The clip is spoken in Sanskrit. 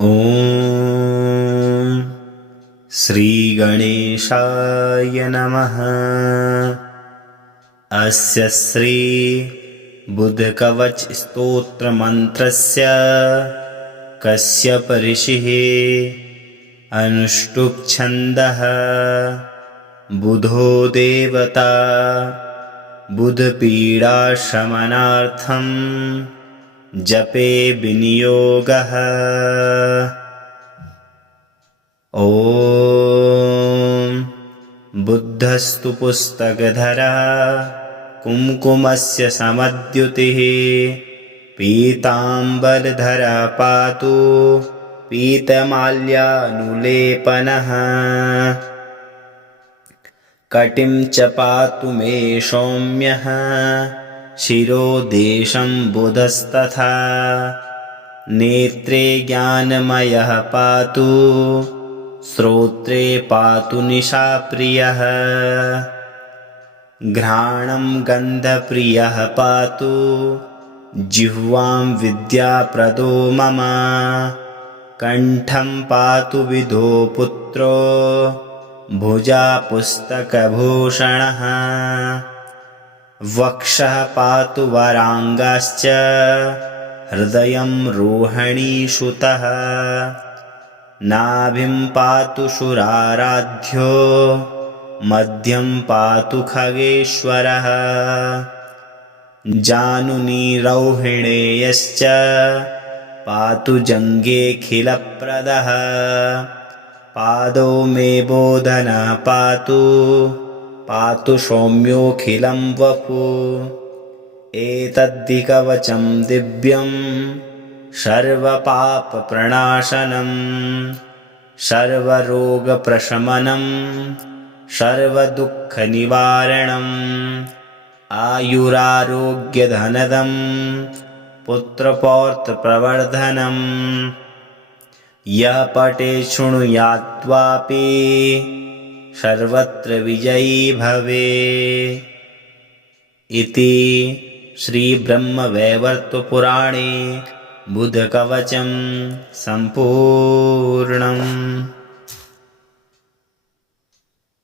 ॐ श्रीगणेशाय नमः। अस्य श्री बुधकवच स्तोत्रमन्त्रस्य कश्यप ऋषिः अनुष्टुप् छन्दः। बुधो देवता बुधपीडाशमनार्थं जपे विनियोगः। ॐ बुद्धस्तु पुस्तकधरः कुङ्कुमस्य समद्युतिः पीताम्बरधरः पातु पीतमाल्यानुलेपनः। कटिं च पातु मे सौम्यः शिरोदेशं बुधस्तथा। नेत्रे ज्ञानमयः पातु श्रोत्रे पातु निशाप्रियः। घ्राणं गन्धप्रियः पातु जिह्वां विद्याप्रदो मम। कण्ठं पातु विधो पुत्रो भुजा पुस्तकभूषणः। वक्षः पातु वराङ्गाश्च हृदयं रोहिणीसुतः। नाभिं पातु सुराराध्यो मध्यं पातु खगेश्वरः। जानुनी रौहिणेयश्च पातु जङ्घेऽखिलप्रदः। पादौ मे बोधनः पातु पातु सौम्योऽखिलं वपु। एतद्धि दिव्यं सर्वपापप्रणाशनं सर्वरोगप्रशमनं सर्वदुःखनिवारणम्। आयुरारोग्यधनदं पुत्रपौत्रप्रवर्धनम्। यः पठे शृणुयाद्वापि सर्वत्र विजयी भवे। इति श्रीब्रह्मवैवर्तपुराणे बुधकवचं सम्पूर्णम्।